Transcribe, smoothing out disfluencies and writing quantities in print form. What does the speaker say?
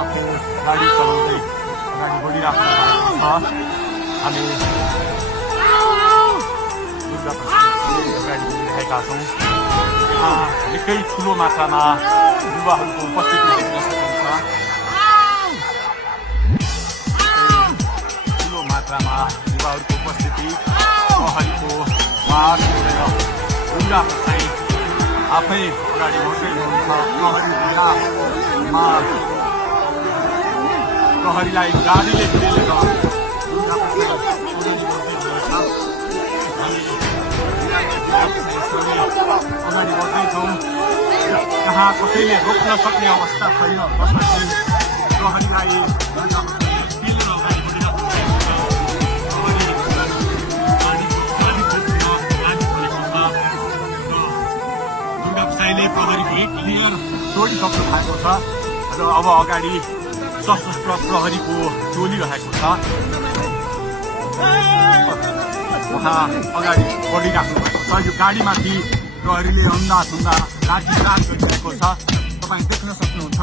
आफू गाडी चलाउँदै अगाडि बढिराख्नु भएको छ। हामी दुर्गा प्रसादले अगाडि बढिरहेका छौँ। यहाँ निकै ठुलो मात्रामा युवाहरूको उपस्थिति देख्न सकिन्छ। ठुलो मात्रामा युवाहरूको उपस्थिति प्रहरीको माग गरेर दुर्गा प्रसाद आफै अगाडि बढ्दै हुनुहुन्छ। प्रहरीलाई गाडीले घेरेर दुर्गा प्रसाद अगाडि बढ्दैछौँ। यहाँ कसैले रोक्न सक्ने अवस्था छैन। कसरी प्रहरीलाई दुर्गा प्रसाईले प्रहरीको एक क्लियर तोडिसक्नु भएको छ र अब अगाडि सशस्त्र प्रहरीको टोली रहेको छ। उहाँ अगाडि बढिराख्नु भएको छ। यो गाडीमाथि प्रहरीले अन्दाज लाठी चार्ज गरिरहेको छ। तपाईँ देख्न सक्नुहुन्छ।